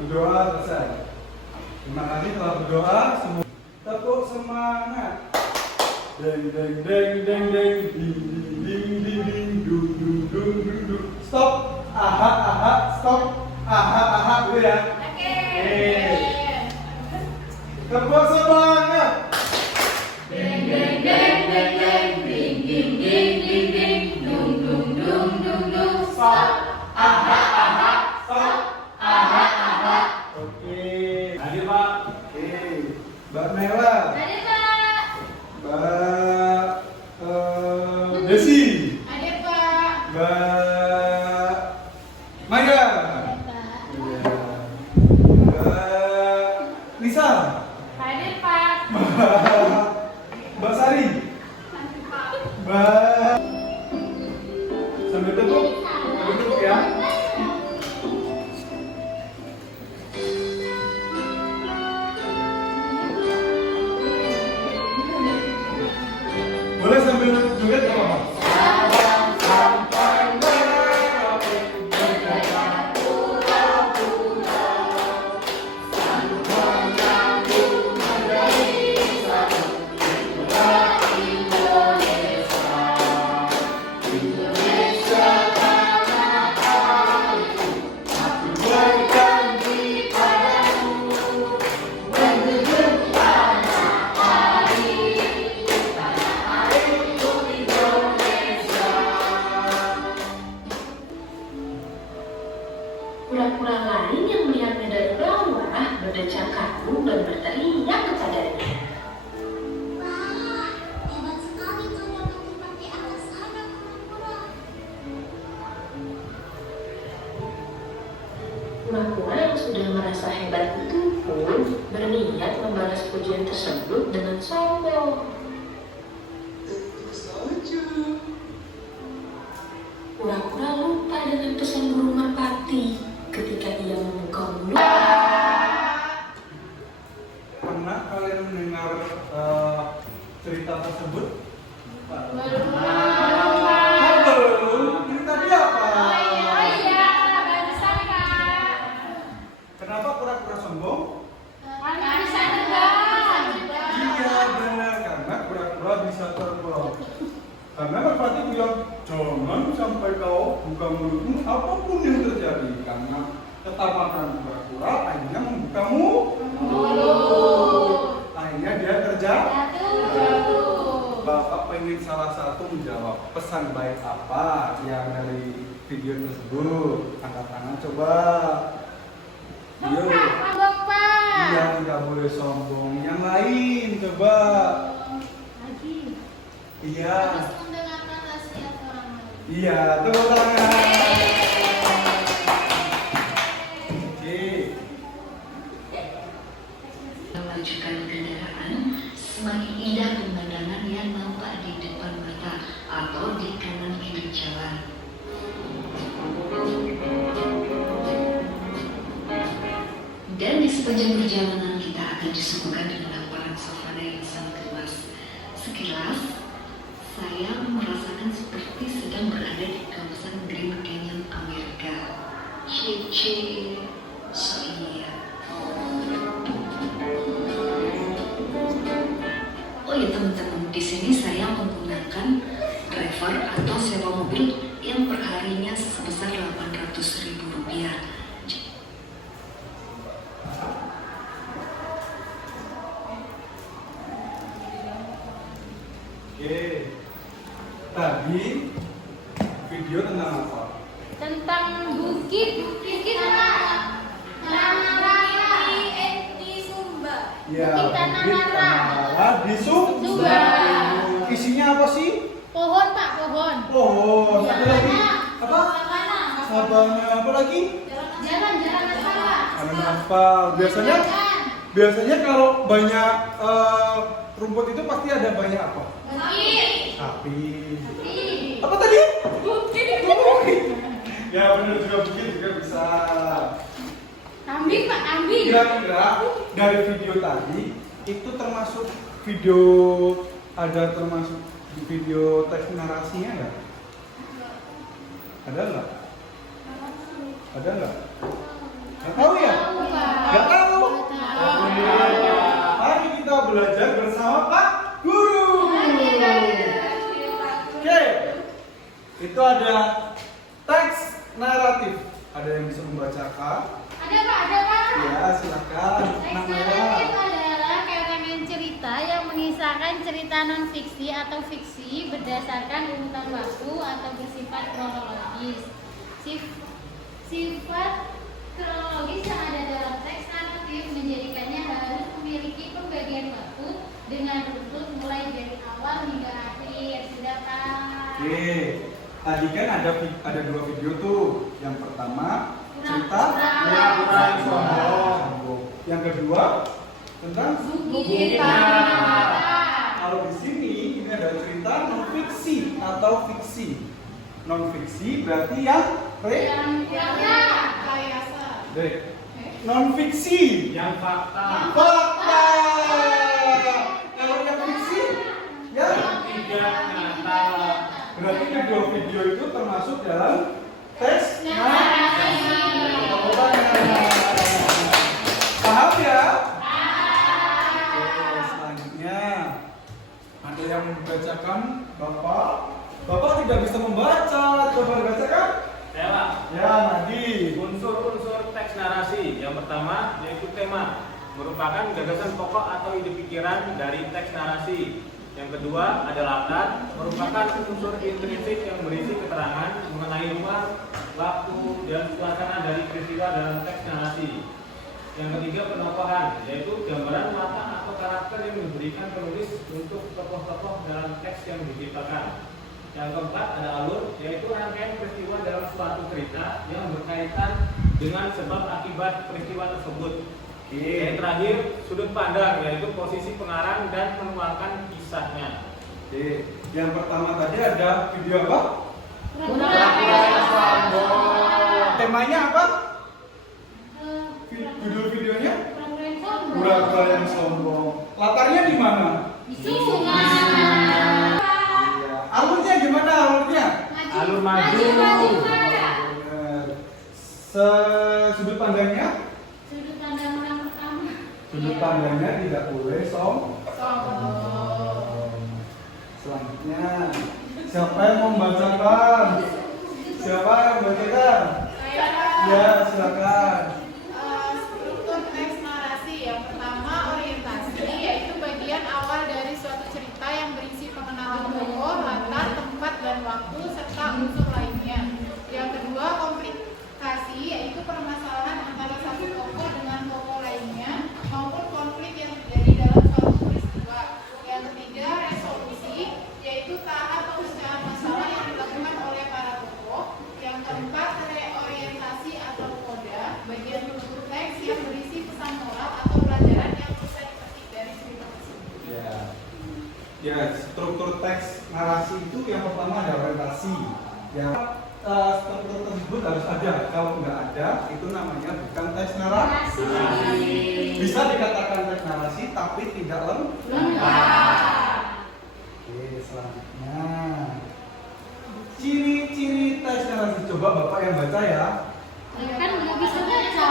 Berdoa selesai. Terima kasih telah berdoa. Semua tepuk semangat. Deng deng deng deng deng ding ding ding ding ding dung dung dung dung dung. Stop. Aha aha stop. Aha aha dulu ya. Oke. Tepuk semangat. Deng deng deng deng deng ding ding ding ding ding dung dung dung dung dung. Stop. Aha aha stop. Aha aha. Oke. Hadir Pak. Oke. Mbak Nela. Hadir Pak. Mbak Desi. Hadir Pak. Mbak Maya. Iya. Mbak Lisa. Hadir Pak. Mbak Sari. Mbak sambil tepuk. Sambil tepuk ya. Boleh sambil joget nggak apa-apa? Kura-kura lain yang melihatnya dari bawah berdecak kagum dan berteriak kepadanya. Wah, hebat sekali kau dapat dipakai alas anak kura-kura. Kura-kura yang sudah merasa hebat itu pun berniat membalas pujian tersebut dengan sombong. Tentu saja. Kura-kura lupa dengan pesan burung merpati ketika ia membuka mulut. Pernah kalian mendengar cerita tersebut? Belum. Ini tadi apa? Oh iya, bagus sekali Kak. Kenapa kura-kura sombong? Kan bisa terbang. Iya benar, karena kura-kura bisa terbang. Karena merpati bilang, jangan sampai kau buka mulutmu apapun yang terjadi. Karena ketabahan kura-kura akhirnya membukamu. Akhirnya dia kerja. Jatuh. Bapak pengen salah satu menjawab pesan baik apa yang dari video tersebut. Angkat tangan coba. Yo. Sombong Pak. Iya, tidak boleh sombong. Yang lain coba. Lagi. Iya. Harus mendengarkan nasihat orang lain. Iya, tepuk tangan. Oke. Memajukan kendaraan, semakin indah pemandangan yang nampak di depan mata atau di kanan kiri jalan. Dan di sepanjang perjalanan kita akan disuguhkan dengan hamparan savana yang sangat luas. Sekilas, saya merasakan seperti sedang berada di kawasan Grand Canyon Amerika. Cie, so iya. Oh ya teman-teman, di sini saya menggunakan driver atau sewa mobil yang perharinya sebesar Rp800.000. Oke. Tadi video tentang apa? Tentang bukit Tanah Di Sumba. Ya, Bukit Tanah Merah. Di Sumba. Sumba. Isinya apa sih? Pohon Pak, pohon. Pohon. Satu lagi. Apa? Sabana. Sabana. Apa lagi? Jalan aspal. Ada aspal. Biasanya kalau banyak rumput itu pasti ada banyak apa? Sapi. Apa tadi? Bukit. Ya benar juga, bukit juga bisa. Kambing Pak, kambing. Kira-kira dari video tadi itu termasuk video, ada termasuk video teks narasinya nggak? Ada nggak? Ada nggak? Nggak tahu ya? itu ada teks naratif. Ada yang bisa membacakan? Ada Pak. Ya, silakan. Teks Namanya. naratif adalah elemen cerita yang mengisahkan cerita non fiksi atau fiksi berdasarkan urutan waktu atau bersifat kronologis. Sifat kronologis yang ada dalam teks naratif menjadikannya harus memiliki pembagian waktu dengan urut mulai dari awal hingga akhir. Sudah Pak? Oke, tadi kan ada dua video tuh. Yang pertama cerita Pura-pura sombong. Yang kedua tentang Bukit Kalau di sini ini ada cerita non fiksi atau fiksi. Non fiksi berarti yang non fiksi yang fakta fakta. Kalau yang fiksi ya tidak nyata. berarti kedua video itu termasuk dalam tes narasi. Paham ya? Oke, selanjutnya ada yang membacakan Bapak. Bapak tidak bisa membaca. Coba dibacakan. Saya Pak. Ya, Nadi. Unsur-unsur teks narasi. Yang pertama yaitu tema, merupakan gagasan pokok atau ide pikiran dari teks narasi. Yang kedua ada latar, merupakan unsur intrinsik yang berisi keterangan mengenai ruang, waktu, dan suasana dari peristiwa dalam teks narasi. Yang ketiga penokohan, yaitu gambaran watak atau karakter yang diberikan penulis untuk tokoh-tokoh dalam teks yang diciptakan. Yang keempat ada alur, yaitu rangkaian peristiwa dalam suatu cerita yang berkaitan dengan sebab akibat peristiwa tersebut. Yang terakhir sudut pandang, yaitu posisi pengarang dan menuangkan kisahnya. Oke, yang pertama tadi ada video apa? Temanya apa? Judul videonya? Pura-pura yang sombong. Latarnya di mana? Di sungai. Iya. Alurnya gimana alurnya? Alur maju. Benar. Sudut pandangnya? Sudut pandang orang pertama. Sudut pandangnya tidak boleh sombong. Selanjutnya, siapa yang mau membacakan? Siapa yang membacakan? Ya, silakan. Struktur teks narasi yang pertama orientasi, yaitu bagian awal dari suatu cerita yang berisi pengenalan tokoh, latar, tempat, dan waktu serta unsur lainnya. Yang kedua komplikasi, yaitu permasalahan antara satu tokoh dengan tokoh lainnya maupun konflik yang terjadi dalam suatu peristiwa. Yang ketiga resolusi, yaitu tahap pemecahan masalah yang dilakukan oleh para tokoh. Yang keempat reorientasi atau koda, bagian penutur teks yang berisi pesan moral atau pelajaran yang bisa dipetik dari cerita tersebut. Ya, struktur teks narasi itu yang pertama ada orientasi. Yang struktur tersebut harus ada. Kalau nggak ada, itu namanya bukan teks narasi. Bisa dikatakan teks narasi, tapi tidak lengkap. Oke, selanjutnya ciri-ciri teks narasi. Coba Bapak yang baca ya. Kan nggak bisa baca.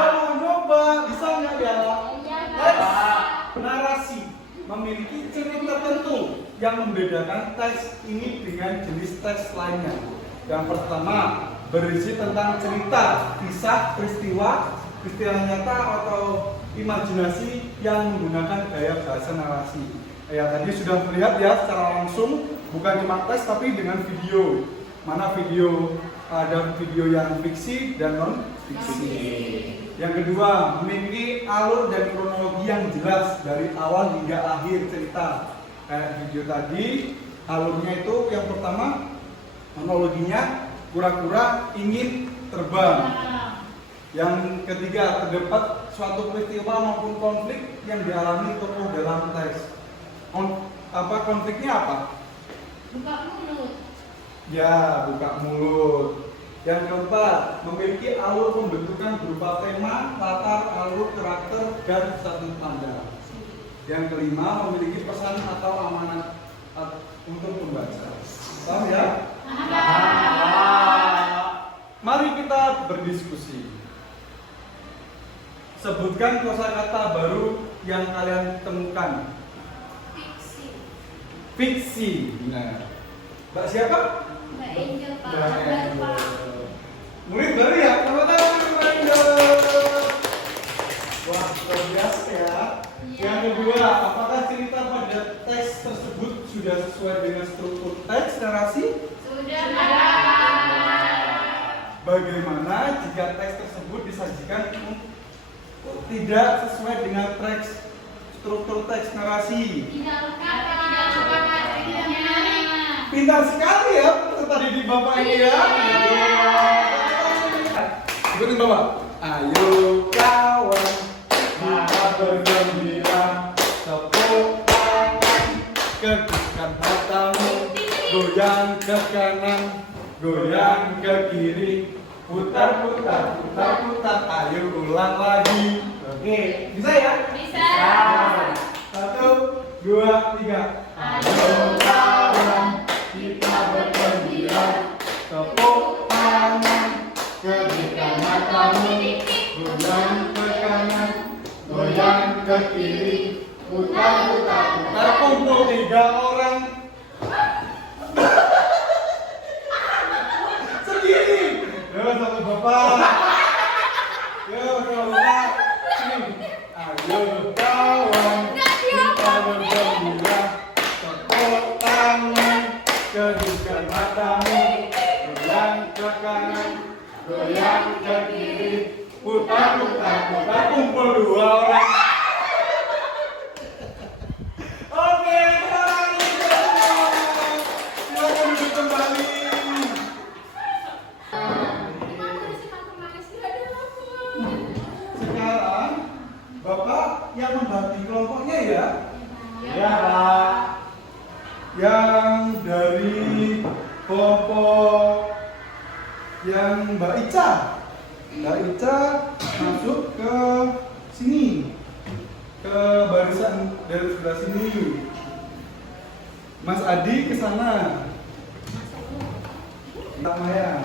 Mau coba, bisa nggak ya? Teks narasi memiliki ciri tertentu yang membedakan teks ini dengan jenis teks lainnya. Yang pertama, berisi tentang cerita, kisah, peristiwa nyata atau imajinasi yang menggunakan gaya bahasa narasi. Ya, tadi sudah terlihat ya secara langsung, bukan cuma teks tapi dengan video. Mana video, ada video yang fiksi dan non fiksi. Yang kedua, memiliki alur dan kronologi yang jelas dari awal hingga akhir cerita. Kayak video tadi, alurnya itu yang pertama, kronologinya kura-kura ingin terbang. Yang ketiga, terdapat suatu peristiwa maupun konflik yang dialami tokoh dalam teks. Konfliknya apa? Buka mulut. Ya, buka mulut. Yang keempat, memiliki alur pembentukan berupa tema, latar, alur, karakter, dan sudut pandang. Yang kelima, memiliki pesan atau amanat untuk pembaca. Paham ya? Mari kita berdiskusi. Sebutkan kosakata baru yang kalian temukan. Fiksi. Benar. Mbak siapa? Mbak Angel, Pak. Mbak Baru, Angel. Pak. Murid baru ya? Selamat datang Mbak Angel. Wah, luar biasa ya. Iya. Yang kedua, apakah cerita pada teks tersebut sudah sesuai dengan struktur teks narasi? Sudah, Pak. Bagaimana jika teks tersebut disajikan tidak sesuai dengan teks struktur teks narasi? Tidak lengkap, Pak. Tidak lengkap, Pak. Tidak menarik. Pintar sekali ya peserta didik Bapak ini ya. Ikutin Bapak. Ayo kawan, kita bergembira, tepuk tangan, kedukan matamu, goyang ke kanan, goyang ke kiri, putar putar putar putar. Ayo ulang lagi. Oke, bisa ya? Bisa. 1, 2, 3. Ayo kawan, kita bergembira, tepuk tangan, kedukan matamu, goyang ke kanan, goyang ke kiri, putar putar putar. Kumpul 3 orang. Sendiri. Yo sama Bapak. Yo sama Bapak. Sini. Ayo kawan, kita bergembira, tepuk tangan, kedukan matamu, goyang ke kanan, goyang ke kiri, putar putar putar. Kumpul 2 orang. Oke, silakan duduk kembali. Sekarang Bapak yang membagi kelompoknya ya. Ya, Pak. Yang dari kelompok yang Mbak Ica. Mbak Ica masuk ke sini. Ke barisan dari sebelah sini. Mas Adi ke sana. Mbak Maya.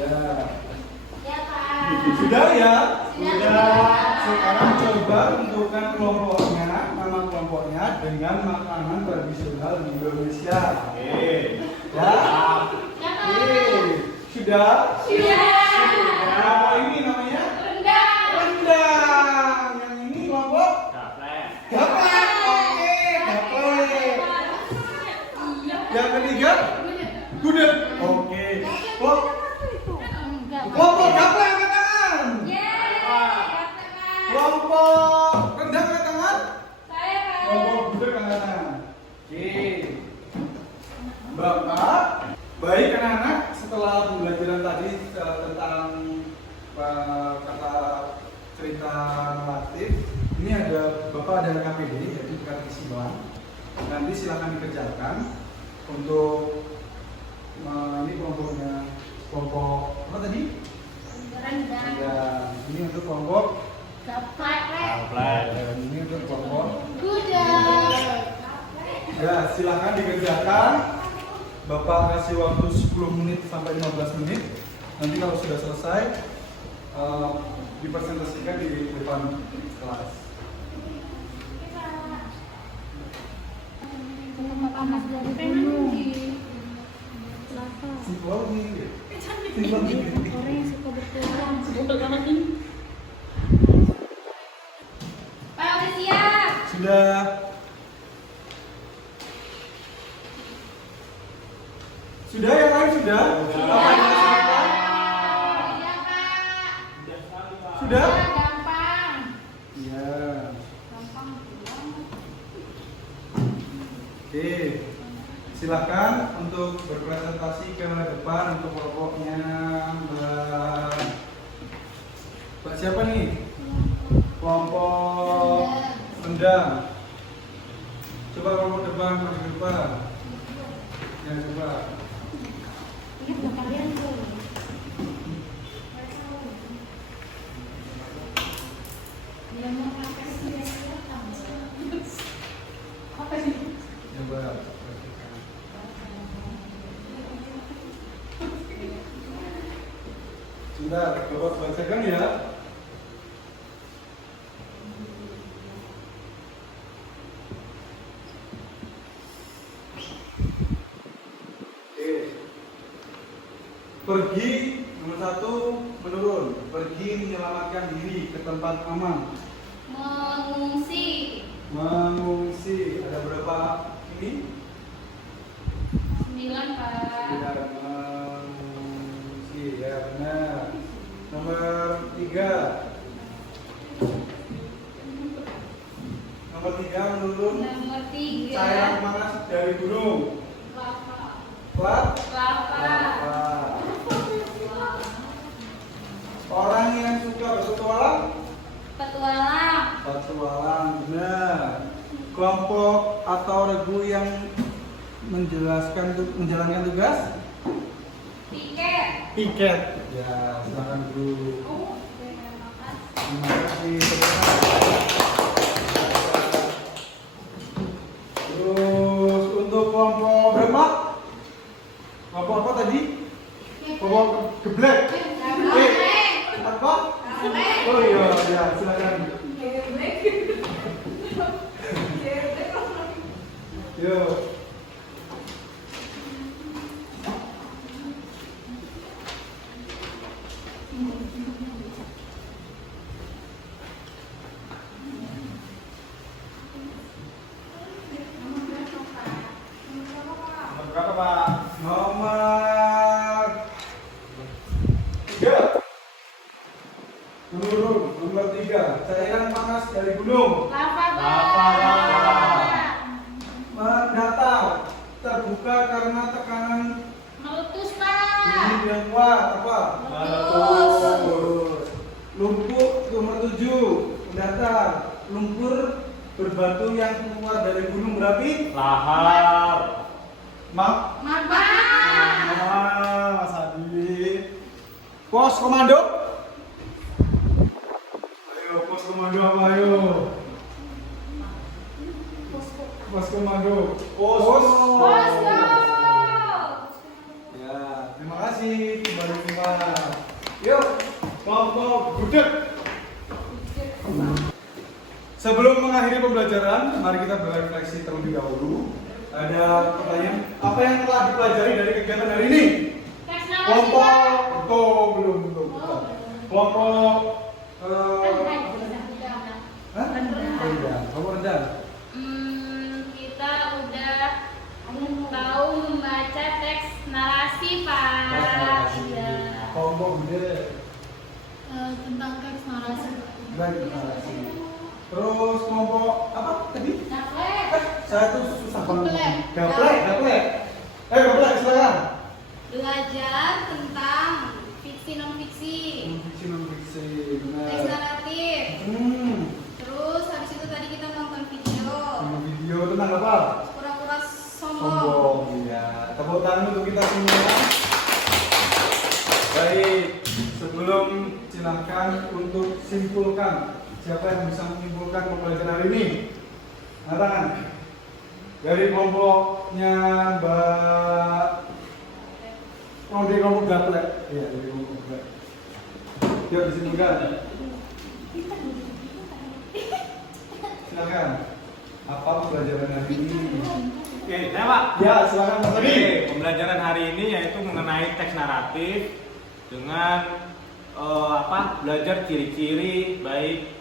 Ya. Ya, Pak. Sudah ya? Sudah. Sekarang coba tentukan kelompoknya, nama kelompoknya dengan makanan tradisional di Indonesia. Oke. Ya? Oke. Sudah? Kelompok ini namanya? Rendang. Yang ini kelompok? Gaplek. Oke, gaplek. Yang ketiga? Gudeg. Oke. Kelompok gaplek angkat tangan. Kelompok rendang angkat tangan. Kelompok gudeg angkat tangan. Oke. Bapak, baik anak-anak, setelah pembelajaran tadi tentang kata cerita naratif, ini ada Bapak ada KPD, yaitu keisian. Nanti silakan dikerjakan untuk ini kelompoknya, kelompok apa tadi? Rendang. Ya, ini untuk kelompok Gaplek. dan ini untuk kelompok. Gudeg. Ya, silakan dikerjakan. Bapak kasih waktu 10 menit sampai 15 menit. Nanti kalau sudah selesai, dipresentasikan di depan kelas. Panas dari gunung. Psikologi. Orang yang suka berkurang. Pak, udah siap. Sudah. Sudah yang lain sudah? Apa yang siapa? Iya, Pak. Sudah? Gampang. Iya. Gampang. Oke. Silakan untuk berpresentasi ke depan untuk kelompoknya Mbak siapa nih? Kelompok rendang. Coba kelompok depan, maju ke depan. Ya, coba. Ini udah kalian tuh. Dia mau pakai apa sih? Coba. Sebentar, Bapak bacakan ya. Pergi, nomor 1 menurun. Pergi menyelamatkan diri ke tempat aman. Mengungsi. Mengungsi. Ada berapa ini? 9, Pak. Tidak mengungsi. Ya benar. Nomor 3. Nomor 3 menurun. Nomor 3. Cairan panas dari gunung. Lava. Lava. Orang yang suka berpetualang. Petualang, benar. Kelompok atau regu yang menjalankan tugas. Piket. Ya, silakan guru. Terima kasih. Terus untuk kelompok berapa? Kelompok apa tadi? Kelompok geblek. Apa? Oh iya, ya silakan. Yo. Nomor berapa, Pak? Nomor 3. Nomor 3. Cairan panas dari gunung. Lava. Mendatar. Terbuka karena tekanan Meletus, ini Pak. yang kuat. Apa? Meletus. Lumpur. Nomor 7. Mendatar. Lumpur berbatu yang keluar dari gunung berapi. Lahar. Maba. Mas Adi. Pos komando. Ayo pos komando apa ayo? Pos komando. Posko. Ya, terima kasih. Kembali semua. Yuk, kelompok gudeg. Sebelum mengakhiri pembelajaran, mari kita berefleksi terlebih dahulu. Ada pertanyaan, apa yang telah dipelajari dari kegiatan hari ini? Teks narasi, Kelompok, Pak. belum. Kelompok, hah? Rendah. Kelompok rendah. Kita udah tahu membaca teks narasi, Pak. Iya. Kelompok gede. Tentang teks narasi. Baik, terima kasih. Terus kelompok apa tadi? Gaplek. Saya tuh susah banget. Gaplek. Gaplek. Gaplek, silakan. Belajar tentang fiksi non fiksi, Fiksi non fiksi, teks benar. naratif. Terus habis itu tadi kita nonton video. Video tentang apa? Pura-pura sombong. Sombong, iya. Tepuk tangan untuk kita semua. Baik, sebelum silahkan untuk simpulkan. Siapa yang bisa menyimpulkan pembelajaran hari ini? Angkat tangan. Dari kelompoknya Mbak. Oh, dari kelompok Gaplek. Iya, dari kelompok Gaplek. Yuk disimpulkan. Silakan. Apa pembelajaran hari ini? Oke, saya Pak. Ya, silakan Mas Adi. Oke, pembelajaran hari ini yaitu mengenai teks naratif dengan belajar ciri-ciri baik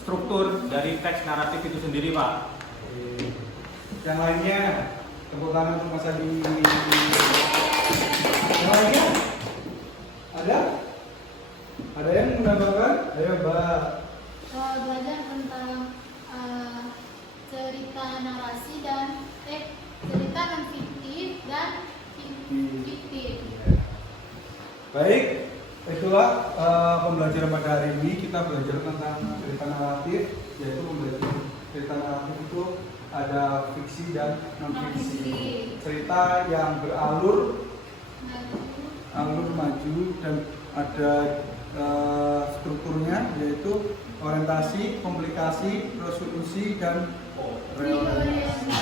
struktur dari teks naratif itu sendiri, Pak. Yang lainnya, tepuk tangan untuk Mas Adi. Yang lainnya? Ada? Ada yang menambahkan? Ayo, Mbak. Belajar tentang cerita narasi dan cerita non fiktif dan fiktif. Baik, itulah pembelajaran pada hari ini. Kita belajar tentang cerita naratif, yaitu belajar cerita naratif itu ada fiksi dan non fiksi. Cerita yang beralur, maju dan ada strukturnya, yaitu orientasi, komplikasi, resolusi dan reorientasi.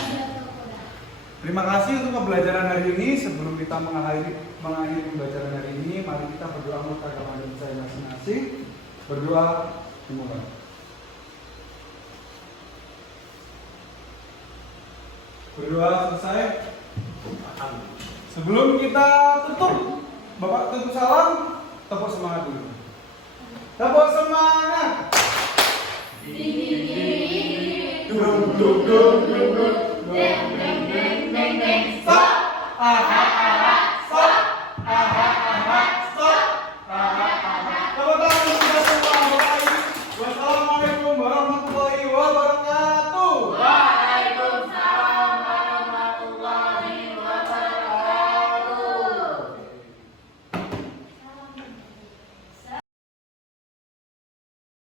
Terima kasih untuk pembelajaran hari ini. Sebelum kita mengakhiri pembelajaran hari ini, mari kita berdoa untuk agama dan saya masing-masing. Berdoa dimulai. Berdoa selesai. Sebelum kita tutup, Bapak tutup salam, tepuk semangat dulu. Tepuk semangat. Dung dung dung dung dung. Deng deng deng deng deng. Sa. Ah ah ah.